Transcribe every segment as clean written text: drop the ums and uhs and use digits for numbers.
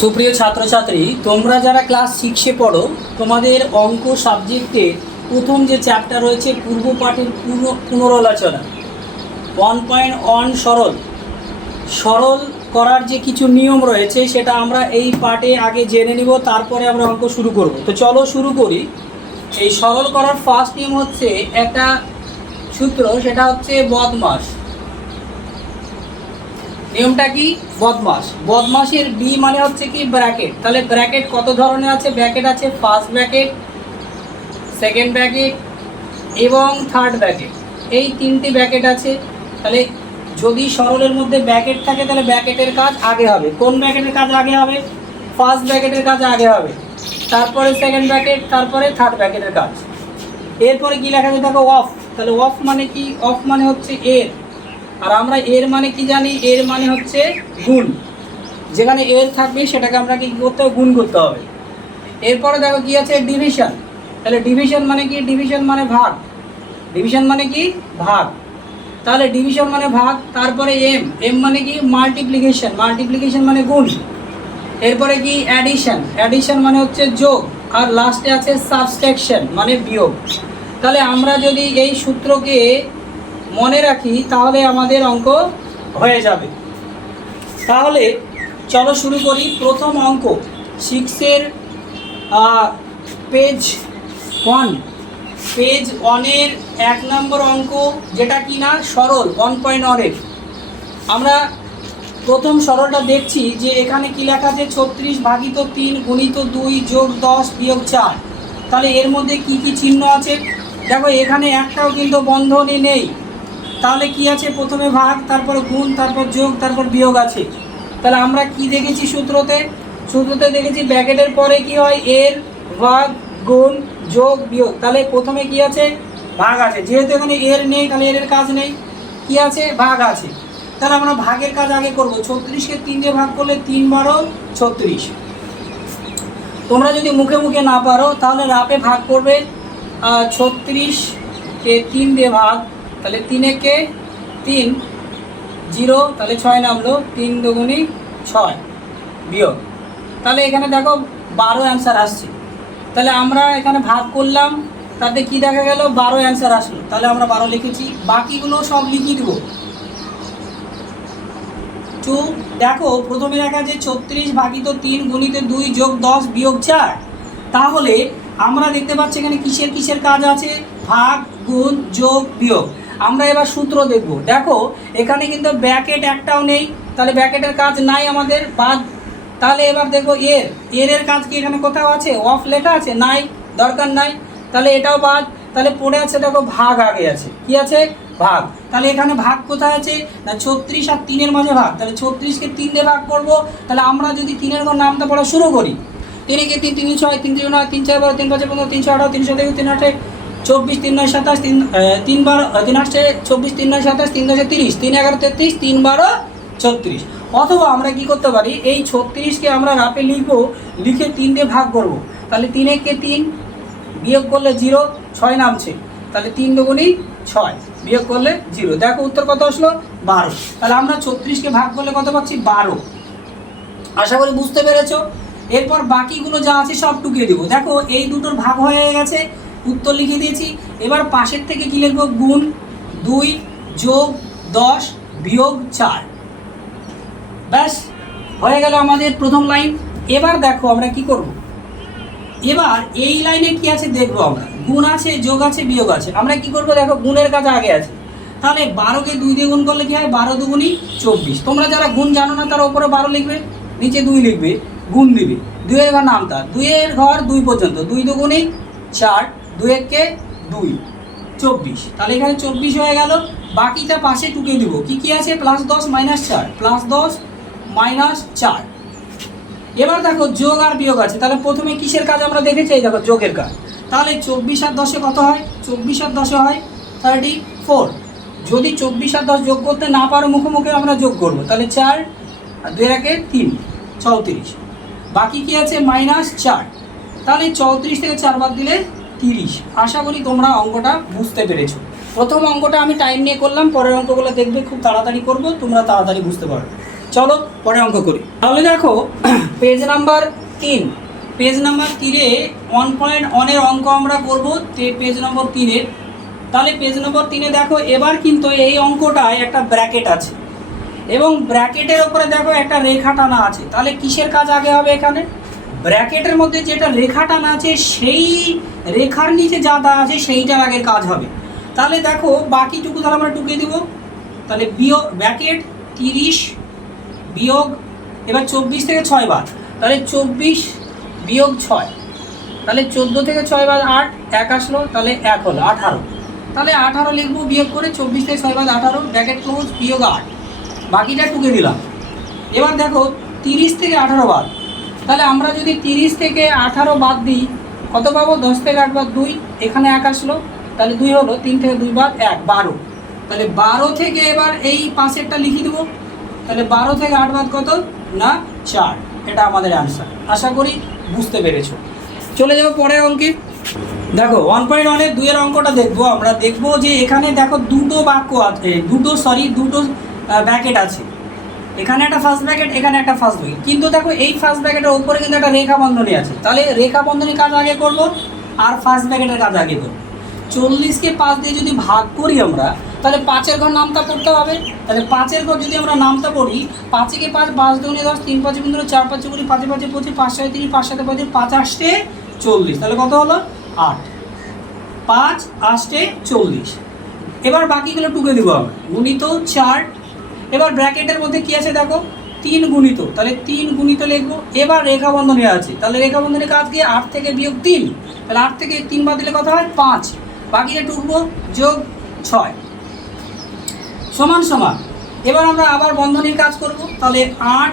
সুপ্রিয় ছাত্রছাত্রী, তোমরা যারা ক্লাস 6-এ পড়ো, তোমাদের অঙ্ক সাবজেক্টের প্রথম যে চ্যাপ্টার রয়েছে পূর্ব পাঠের পুনরালোচনা 1.1 সরল করার যে কিছু নিয়ম রয়েছে সেটা আমরা এই পাঠে আগে জেনে নিব, তারপরে আমরা অঙ্ক শুরু করব। তো চলো শুরু করি। এই সরল করার ফার্স্ট নিয়ম হচ্ছে একটা সূত্র, সেটা হচ্ছে বদমাস। নিয়মটা কি? বদমাসের বি মানে হচ্ছে কি ব্র্যাকেট। তাহলে ব্র্যাকেট কত ধরনের আছে? ব্র্যাকেট আছে ফার্স্ট ব্র্যাকেট, সেকেন্ড ব্র্যাকেট এবং থার্ড ব্র্যাকেট, এই তিনটি ব্র্যাকেট আছে। তাহলে যদি সরলের মধ্যে ব্র্যাকেট থাকে তাহলে ব্র্যাকেটের কাজ আগে হবে। কোন ব্র্যাকেটের কাজ আগে হবে? ফার্স্ট ব্র্যাকেটের কাজ আগে হবে, তারপরে সেকেন্ড ব্র্যাকেট, তারপরে থার্ড ব্র্যাকেটের কাজ। এরপরে কি লেখা আছে দেখো? অফ। তাহলে অফ মানে কি? অফ মানে হচ্ছে এর, আর আমরা এর মানে কি জানি? এর মানে হচ্ছে গুণ। যেখানে এর থাকবে সেটাকে আমরা কি করতে হবে? গুণ করতে হবে। এরপরে দেখো কি আছে? ডিভিশন। তাহলে ডিভিশন মানে কি? ডিভিশন মানে ভাগ। ডিভিশন মানে কি? ভাগ। তাহলে ডিভিশন মানে ভাগ। তারপরে এম মানে কি? মাল্টিপ্লিকেশন। মাল্টিপ্লিকেশন মানে গুণ। এরপরে কি? অ্যাডিশন। অ্যাডিশন মানে হচ্ছে যোগ। আর লাস্টে আছে সাবট্রাকশন মানে বিয়োগ। তাহলে আমরা যদি এই সূত্রকে মনে রাখি তাহলে আমাদের অঙ্ক হয়ে যাবে। তাহলে চলো শুরু করি। প্রথম অঙ্ক 6-এর পেজ 1-এর 1 নম্বর অঙ্ক, যেটা কি না সরল 1.1-এর। আমরা প্রথম সরলটা দেখছি যে এখানে কি লেখা আছে? 36/3 গুণিত 2 যোগ 10 বিয়োগ 4। তাহলে এর মধ্যে কি কি চিহ্ন আছে দেখো? এখানে একটাও কিন্তু বন্ধনী নেই। তাহলে কি আছে? প্রথমে ভাগ, তারপর গুণ, তারপর যোগ, তারপর বিয়োগ আছে। তাহলে আমরা কি দেখেছি সূত্রতে? দেখেছি ব্র্যাকেটের পরে কি হয়? এর, ভাগ, গুণ, যোগ, বিয়োগ। তাহলে প্রথমে কি আছে? ভাগ আছে। যেহেতু এখানে এর নেই তাহলে এর কাজ নেই। কি আছে? ভাগ আছে। তাহলে আমরা ভাগের কাজ আগে করব। 36-কে 3 দিয়ে ভাগ করলে 3×12 36। তোমরা যদি মুখে মুখে না পারো তাহলে রাপে ভাগ করবে। 36-কে 3 দিয়ে ভাগ, তাহলে 3-একে 3, 0, তাহলে 6 নামলো। 3 দুগুণি 6 বিয়োগ। তাহলে এখানে দেখো 12 অ্যান্সার আসছে। তাহলে আমরা এখানে ভাগ করলাম, তাতে কি দেখা গেল? 12 অ্যান্সার আসলো। তাহলে আমরা 12 লিখেছি। বাকিগুলো সব লিখিয়ে দেবো। দেখো প্রথমে লেখা আছে 36/3 গুণিত 2 যোগ 10 বিয়োগ 4। তাহলে আমরা দেখতে পাচ্ছি এখানে কিসের কাজ আছে? ভাগ, গুণ, যোগ, বিয়োগ। আমরা এবার সূত্র দেখব। দেখো এখানে কিন্তু ব্র্যাকেট একটাও নেই, তাহলে ব্র্যাকেটের কাজ নাই আমাদের, বাদ। তাহলে এবার দেখো এর কাজ কি এখানে কোথাও আছে? অফ লেখা আছে? নাই, দরকার নাই। তাহলে এটাও বাদ। তাহলে পড়ে আছে দেখো ভাগ আগে আছে। কি আছে? ভাগ। তাহলে এখানে ভাগ কোথায় আছে? না 36 আর 3-এর মাঝে ভাগ। তাহলে 36-কে 3 দিয়ে ভাগ করব। তাহলে আমরা যদি 3-এর ঘর নামটা পড়া শুরু করি, 3-একে 3, 3 6, 3 3 9, 3 4 12, 3 5 15, 3 6 18, 3 7 3 8 24, 3 9 27, 3 12 3 8 24, 3 9 27, 3 10 30, 3 11 33, 3 12 36। অথবা আমরা কি করতে পারি? এই 36-কে আমরা রাপে লিখবো, লিখে 3 দিয়ে ভাগ করব। তাহলে 3-একে 3 বিয়োগ করলে 0, 6 নামছে। তাহলে 3 দুগুণি 6 বিয়োগ করলে 0। দেখো উত্তর কত আসলো? 12। তাহলে আমরা 36-কে ভাগ করলে কত পাচ্ছি? 12। আশা করি বুঝতে পেরেছো। এরপর বাকিগুলো যা আছে সব টুকিয়ে দেবো। দেখো এই দুটোর ভাগ হয়ে গেছে, উত্তর লিখে দিয়েছি। এবার পাশের থেকে কি লিখবো? গুণ 2 যোগ 10 বিয়োগ 4। ব্যাস হয়ে গেল আমাদের প্রথম লাইন। এবার দেখো আমরা কি করব। এবার এই লাইনে কি আছে দেখবো আমরা। গুণ আছে, যোগ আছে, বিয়োগ আছে। আমরা কি করব? দেখো গুণের কাজ আগে আছে। তাহলে 12-কে 2 দিয়ে গুণ করলে কি হয়? 12 দুগুণি 24। তোমরা যারা গুণ জানো না তারা উপরে 12 লিখবে, নিচে 2 লিখবে, গুণ দিবে। 2-এর ঘর নামতা, 2-এর ঘর 2 পর্যন্ত, 2 দুগুণি 4, 2-একে 2, 24। তাহলে এখানে 24 হয়ে গেল। বাকিটা পাশে টুকে দিব। কি আছে? +10 -4, +10 -4। এবার দেখো যোগ আর বিয়োগ আছে। তাহলে প্রথমে কিসের কাজ আমরা দেখেছি? এই দেখো যোগের কাজ। তাহলে 24 আর 10-এ কত হয়? 24 আর 10-এ হয় 34। যদি 24 আর 10 যোগ করতে না পারো মুখোমুখি আমরা যোগ করব। তাহলে 4 আর 2-একে 3, 34। বাকি কি আছে? -4। তাহলে 34 থেকে 4 বাদ দিলে 30। আশা করি তোমরা অঙ্কটা বুঝতে পেরেছো। প্রথম অঙ্কটা আমি টাইম নিয়ে করলাম, পরের অঙ্কগুলো দেখবে খুব তাড়াতাড়ি করব, তোমরা তাড়াতাড়ি বুঝতে পারবে। চলো পরে অঙ্ক করি। তাহলে দেখো পেজ নাম্বার 3, পেজ নাম্বার 3-এ 1.1-এর অঙ্ক আমরা করব, পেজ নম্বর 3-এর। তাহলে পেজ নম্বর 3-এ দেখো এবার কিন্তু এই অঙ্কটায় একটা ব্র্যাকেট আছে এবং ব্র্যাকেটের ওপরে দেখো একটা রেখা টানা আছে। তাহলে কিসের কাজ আগে হবে? এখানে ব্র্যাকেটের মধ্যে যেটা রেখা টানা আছে সেই রেখার নিচে যা দেওয়া আছে সেইটার আগের কাজ হবে। তাহলে দেখো বাকিটুকু তাহলে আমরা টুকে দিব। তাহলে বিয়োগ ব্র্যাকেট 30 বিয়োগ, এবার 24 থেকে 6 বাদ, তাহলে 24 বিয়োগ 6, তাহলে 14 থেকে 6 বাদ 8, 1 আসলো, তাহলে 1 হলো 18। তাহলে 18 লিখবো বিয়োগ করে, 24 থেকে 6 বাদ 18, ব্র্যাকেট ক্লোজ, বিয়োগ 8, বাকিটা টুকে দিলাম। এবার দেখো 30 থেকে 18 বাদ, তাহলে আমরা যদি 30 থেকে 18 বাদ দিই কত পাবো? 10 থেকে 8 বাদ 2, এখানে 1 আসলো, তাহলে 2 হলো, 3 থেকে 2 বাদ 1, 12। তাহলে 12 থেকে এবার এই পাশেরটা লিখে দেবো। তাহলে 12 থেকে 8 বাদ কত না 4, এটা আমাদের অ্যান্সার। আশা করি বুঝতে পেরেছো। চলে যাবো পরের অঙ্কে। দেখো 1.1-এর 2-এর অঙ্কটা দেখবো। আমরা দেখবো যে এখানে দেখো দুটো বাক্য আছে, দুটো ব্র্যাকেট আছে। এখানে একটা ফার্স্ট ব্র্যাকেট, এখানে একটা ফার্স্ট ব্র্যাকেট, কিন্তু দেখো এই ফার্স্ট ব্র্যাকেটের উপরে কিন্তু একটা রেখা বন্ধনী আছে। তাহলে রেখা বন্ধনীর কাজ আগে করব আর ফার্স্ট ব্র্যাকেটের কাজ আগে করব। 40-কে 5 দিয়ে যদি ভাগ করি আমরা, তাহলে 5-এর ঘর নামতা পড়তে হবে। তাহলে 5-এর ঘর যদি আমরা নামতা পড়ি, 5-কে 5, 5 দুগুণে 10, 3 5 15, 4 5 20, 5 5 25, 5 7 30, 5 7 35, 5 8 40। তাহলে কত হলো? 8, 5 8 40। এবার বাকিগুলো টুকে দেবো আমরা, গুণিত 4। এবার ব্র্যাকেটের মধ্যে কি আছে দেখো 3 গুণিত, তাহলে 3 গুণিত লিখবো। এবার রেখা বন্ধনী আছে, তাহলে রেখা বন্ধনীর কাজ কি? 8 থেকে বিয়োগ 3, তাহলে 8 থেকে 3 বাদ দিলে কত হয়? 5, বাকিটা টুকবো, যোগ 6 সমান সমান। এবার আমরা আবার বন্ধনীর কাজ করব। তাহলে 8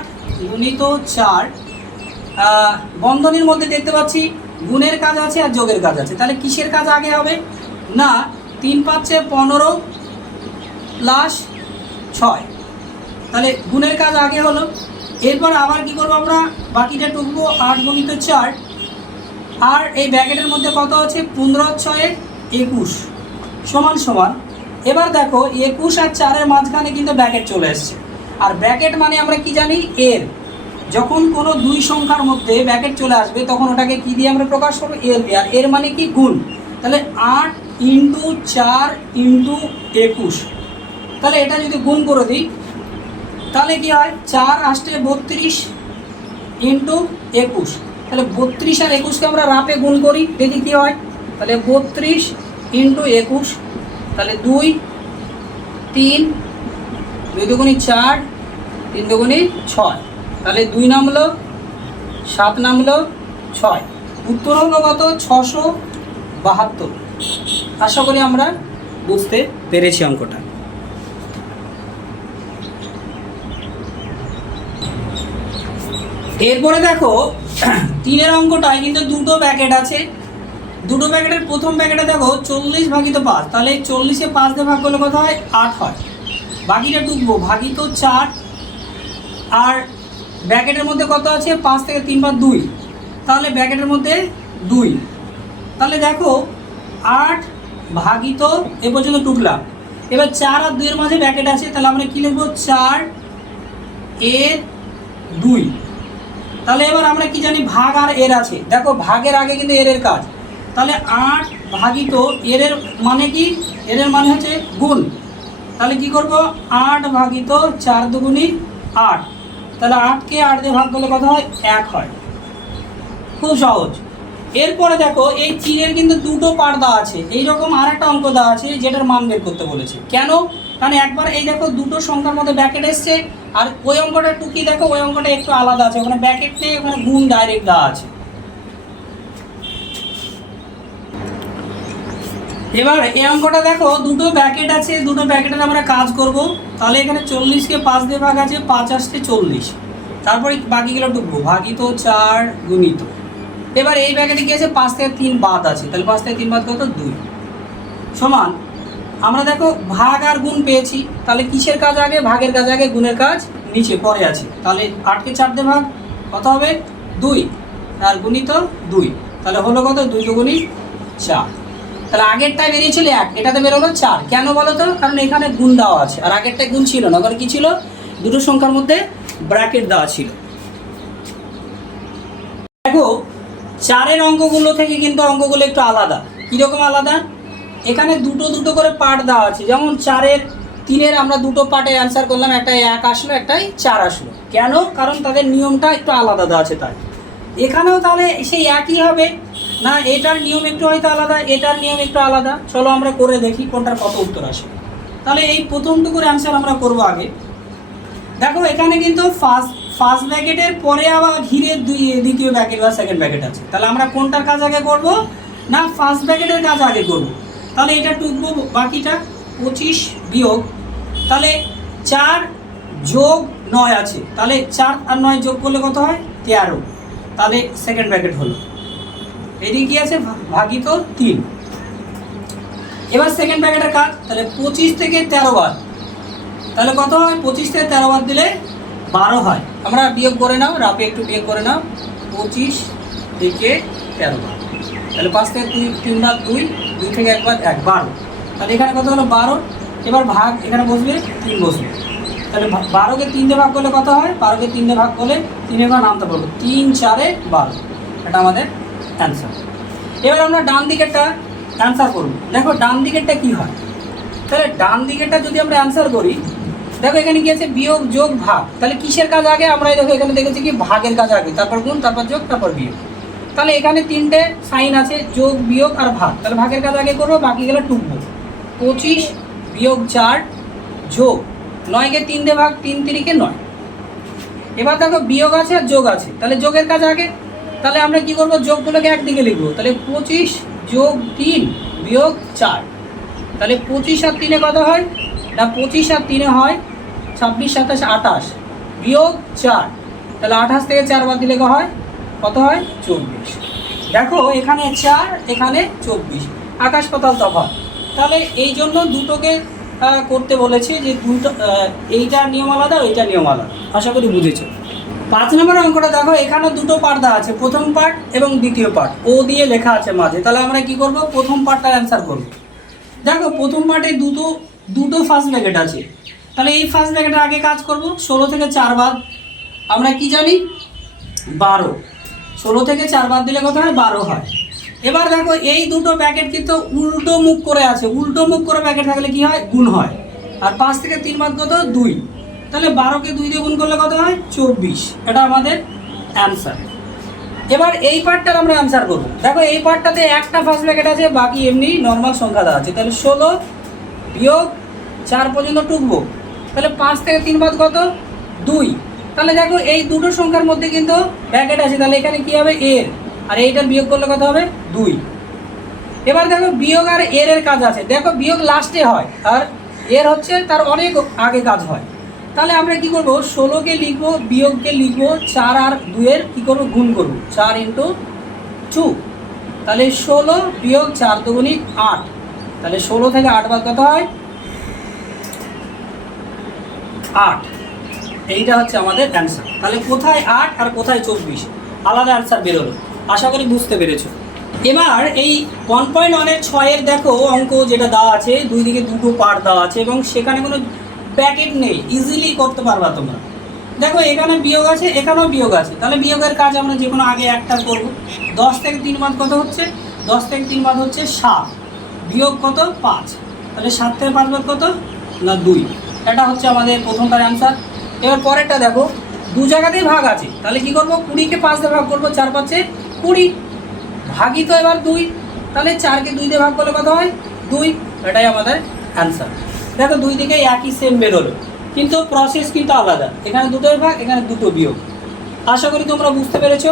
গুণিত 4, বন্ধনীর মধ্যে দেখতে পাচ্ছি গুণের কাজ আছে আর যোগের কাজ আছে। তাহলে কিসের কাজ আগে হবে? না 3 5 15 প্লাস 6, তাহলে গুণের কাজ আগে হলো। এরপর আবার কি করবো আমরা? বাকিটা টুকবো, 8 গুণিত 4, আর এই ব্র্যাকেটের মধ্যে কত আছে? 15 6 21 সমান সমান। এবার দেখো 21 আর 4-এর মাঝখানে কিন্তু ব্র্যাকেট চলে আসছে। আর ব্র্যাকেট মানে আমরা কি জানি? এর। যখন কোনো দুই সংখ্যার মধ্যে ব্র্যাকেট চলে আসবে তখন ওটাকে কি দিয়ে আমরা প্রকাশ করবো? এর দিয়ে। আর এর মানে কি? গুণ। তাহলে 8 ইন্টু 4 ইন্টু 21, তাহলে এটা যদি গুণ করে দিই তাহলে কি হয়? 4 8 32 ইন্টু 21, তাহলে 32 আর 21-কে আমরা রাপে গুণ করি, দেখি কি হয়। তাহলে 32 ইন্টু 21, তাহলে 2 3, 2 দুগুণে 4, 3 দুগুণে 6, তাহলে 2 নামলো, 7 নামলো, 6, উত্তর হলো কত? 672। আশা করি আমরা বুঝতে পেরেছি অঙ্কটা। এরপরে দেখো 3-এর অঙ্কটায় কিন্তু দুটো ব্র্যাকেট আছে। দুটো ব্র্যাকেটের প্রথম ব্র্যাকেটে দেখো 40 ভাগিত 5, তাহলে 40-এ 5 দিয়ে ভাগ করলে কত হয়? 8 হয়। বাকিটা টুকবো, ভাগিত 4, আর ব্র্যাকেটের মধ্যে কত আছে? 5 থেকে 3 বাদ 2, তাহলে ব্র্যাকেটের মধ্যে 2, তাহলে দেখো 8 ভাগিত এ পর্যন্ত টুকলাম। এবার 4 আর 2-এর মাঝে ব্র্যাকেট আছে, তাহলে আমরা কী লিখবো? 4 এর 2। তাহলে এবার আমরা কি জানি? ভাগ আর এর আছে। দেখো ভাগের আগে কিন্তু এর কাজ। তাহলে 8 ভাগিত এর মানে কি? এর মানে হচ্ছে গুণ। তাহলে কি করব? 8 ভাগিত 4 দুগুণি 8, তাহলে 8-কে 8 দিয়ে ভাগ করলে কত হয়? 1 হয়। খুব সহজ। এরপরে দেখো এই চিনের কিন্তু দুটো পার্ট দেওয়া আছে। এইরকম আর একটা অঙ্ক দেওয়া আছে যেটার মান বের করতে বলেছে। কেন? কারণ একবার এই দেখো দুটো সংখ্যার মধ্যে ব্র্যাকেট এসছে, আর ওই অঙ্কটা টুকি দেখো ওই অঙ্কটা একটু আলাদা আছে, ওখানে ব্র্যাকেট নেই, ওখানে গুণ ডাইরেক্ট দেওয়া আছে। এবার এই অঙ্কটা দেখো দুটো ব্র্যাকেট আছে, দুটো ব্র্যাকেটের আমরা কাজ করব। তাহলে এখানে 40-কে 5 দিয়ে ভাগ আছে, 5 8 40, তারপরে বাকিগুলো টুকবো, ভাগিত 4 গুণিত। এবার এই ব্র্যাকেটে কি আছে? 5 থেকে 3 বাদ আছে, তাহলে 5 থেকে 3 বাদ কত? 2 সমান। আমরা দেখো ভাগ আর গুণ পেয়েছি, তাহলে কিসের কাজ আগে? ভাগের কাজ আগে, গুণের কাজ নিচে পরে আছে। তাহলে 8-কে 4 দিয়ে ভাগ কত হবে? 2, আর গুণিত 2, তাহলে হলো কত? 2 দুগুণি 4। তাহলে আগেরটায় বেরিয়েছিল 1, এটাতে বেরোলো 4। কেন বলো তো? কারণ এখানে গুণ দেওয়া আছে, আর আগেরটায় গুণ ছিল না। ওখানে কি ছিল? দুটো সংখ্যার মধ্যে ব্র্যাকেট দেওয়া ছিল। দেখো 4-এর অঙ্কগুলো থেকে কিন্তু অঙ্কগুলো একটু আলাদা। কীরকম আলাদা? এখানে দুটো দুটো করে পার্ট দেওয়া আছে, যেমন 4-এর 3-এর আমরা দুটো পার্টের অ্যান্সার করলাম, একটাই 1 আসলো, একটাই 4 আসলো। কেন? কারণ তাদের নিয়মটা একটু আলাদা দেওয়া আছে তাই। এখানেও তাহলে সেই একই হবে না? এটার নিয়ম একটু হয়তো আলাদা, এটার নিয়ম একটু আলাদা। চলো আমরা করে দেখি কোনটার কত উত্তর আসে। তাহলে এই প্রথমটুকুর অ্যান্সার আমরা করব আগে। দেখো এখানে কিন্তু ফার্স্ট ব্র্যাকেটের পরে আবার ঘিরে দ্বিতীয় ব্র্যাকেট বা সেকেন্ড ব্র্যাকেট আছে। তাহলে আমরা কোনটার কাজ আগে করব? না ফার্স্ট ব্র্যাকেটের কাজ আগে করব। তাহলে এটা টুকবো, বাকিটা 25 বিয়োগ, তাহলে 4 যোগ 9 আছে, তাহলে 4 আর 9 যোগ করলে কত হয়? 13। তাহলে সেকেন্ড ব্র্যাকেট হলো। এদিকে কি আছে? ভাগিত 3। এবার সেকেন্ড ব্র্যাকেটের কাজ, তাহলে 25 থেকে 13 বাদ, তাহলে কত হয়? 25 থেকে 13 বাদ দিলে 12 হয়। আমরা বিয়োগ করে নাও, রাপে একটু বিয়োগ করে নাও। 25 থেকে 13 বাদ, তাহলে 5 থেকে 3 বাদ 2, 2 থেকে 1 বাদ 1, 12। তাহলে এখানে কত হলো? 12। এবার ভাগ এখানে বসবে, 3 বসবে, তাহলে 12কে 3 দিয়ে ভাগ করলে কত হয়? 12কে 3 দিয়ে ভাগ করলে 3 এবার নামতে পারবো, 3 4 12। এটা আমাদের অ্যান্সার। এবার আমরা ডান দিকেরটা অ্যান্সার করব। দেখো ডান দিকেরটা কী হয়? তাহলে ডান দিকেরটা যদি আমরা অ্যান্সার করি, দেখো এখানে কি আছে? বিয়োগ যোগ ভাগ। তাহলে কিসের কাজ আগে? আমরা দেখো এখানে দেখেছি কি ভাগের কাজ আগে, তারপর গুণ, তারপর যোগ, তারপর বিয়োগ। তাহলে এখানে 3টে সাইন আছে, যোগ বিয়োগ আর ভাগ। তাহলে ভাগের কাজ আগে করবো, বাকি গেলে টুকবো। 25 বিয়োগ 4 যোগ 9কে 3 দিয়ে ভাগ, 3 3কে 9। এবার দেখো বিয়োগ আছে আর যোগ আছে, তাহলে যোগের কাজ আগে। তাহলে আমরা কি করবো? যোগগুলোকে একদিকে লিখবো, তাহলে 25 যোগ 3 বিয়োগ 4। তাহলে 25 আর 3-এ কত হয়? না 25 আর 3-এ হয় 26 27 28 বিয়োগ 4, তাহলে 28 থেকে 4 বাদ দিলে হয় কত হয়? 24। দেখো এখানে 4, এখানে 24, আকাশ পাতাল তফাৎ। তাহলে এই জন্য দুটোকে করতে বলেছি যে দুটো, এইটার নিয়ম আলাদা, ওইটার নিয়ম আলাদা। আশা করি বুঝেছো। 5 নম্বর অঙ্কটা দেখো, এখানে দুটো পার্ট দেওয়া আছে, প্রথম পার্ট এবং দ্বিতীয় পার্ট, ও দিয়ে লেখা আছে মাঝে। তাহলে আমরা কি করব? প্রথম পার্টটার অ্যান্সার করব। দেখো প্রথম পার্টে দুটো ফার্স্ট ব্র্যাকেট আছে, তাহলে এই ফার্স্ট ব্র্যাকেটের আগে কাজ করব। 16 থেকে 4 বাদ আমরা কি জানি? 12। 16 থেকে 4 বাদ দিলে কত হয়? 12 হয়। এবার দেখো এই দুটো ব্র্যাকেট কিন্তু উল্টো মুখ করে আছে, উল্টো মুখ করে ব্র্যাকেট থাকলে কি হয়? গুণ হয়। আর 5 থেকে 3 বাদ কত? 2। তাহলে 12কে 2 দিয়ে গুণ করলে কত হয়? 24। এটা আমাদের অ্যান্সার। এবার এই পার্টটার আমরা অ্যান্সার করব। দেখো এই পার্টটাতে একটা ফার্স্ট ব্র্যাকেট আছে, বাকি এমনি নর্মাল সংখ্যা দেওয়া আছে। তাহলে 16 বিয়োগ 4 পর্যন্ত টুকবো, তাহলে 5 থেকে 3 বাদ কত? 2। তাহলে দেখো এই দুটো সংখ্যার মধ্যে কিন্তু ব্র্যাকেট আছে, তাহলে এখানে কি হবে? এর আর এইটার বিয়োগ করলে কত হবে? 2। এবার দেখো বিয়োগ আর এর কাজ আছে। দেখো বিয়োগ লাস্টে হয় আর এর হচ্ছে তার অনেক আগে কাজ হয়। তাহলে আমরা কি করব? 16কে লিখবো, বিয়োগকে লিখবো, 4 আর 2-এর কী করবো? গুণ করবো, 4 × 2। তাহলে 16 বিয়োগ 4 দুগুণী 8। তাহলে 16 থেকে 8 বাদ কত হয়? 8। এইটা হচ্ছে আমাদের অ্যান্সার। তাহলে কোথায় 8 আর কোথায় 24? আলাদা অ্যান্সার বেরোলো। আশা করি বুঝতে পেরেছো। এবার এই 1.1-এর 6-এর দেখো অঙ্ক যেটা দেওয়া আছে, দুই দিকে দুটো পার্ট দেওয়া আছে এবং সেখানে কোনো ব্র্যাকেট নেই, ইজিলি করতে পারবা তোমরা। দেখো এখানে বিয়োগ আছে, এখানেও বিয়োগ আছে, তাহলে বিয়োগের কাজ আমরা যে কোনো আগে একটা করব। 10 থেকে 3 বাদ কত হচ্ছে? 10 থেকে 3 বাদ হচ্ছে 7, বিয়োগ কত? 5। তাহলে 7 থেকে 5 বাদ কত? না 2। এটা হচ্ছে আমাদের প্রথমটার অ্যান্সার। এবার পরেরটা দেখো, দু জায়গাতেই ভাগ আছে, তাহলে কি করব? 20-কে 5 দিয়ে ভাগ করবো, 4 5 20, ভাগিত এবার 2, তাহলে 4কে 2 দিয়ে ভাগ করলে কত হয়? 2। এটাই আমাদের অ্যান্সার। দেখো দুই দিকে একই সেম বেরোলো, কিন্তু প্রসেস কিন্তু আলাদা। এখানে দুটোই ভাগ, এখানে দুটো বিয়োগ। আশা করি তোমরা বুঝতে পেরেছো।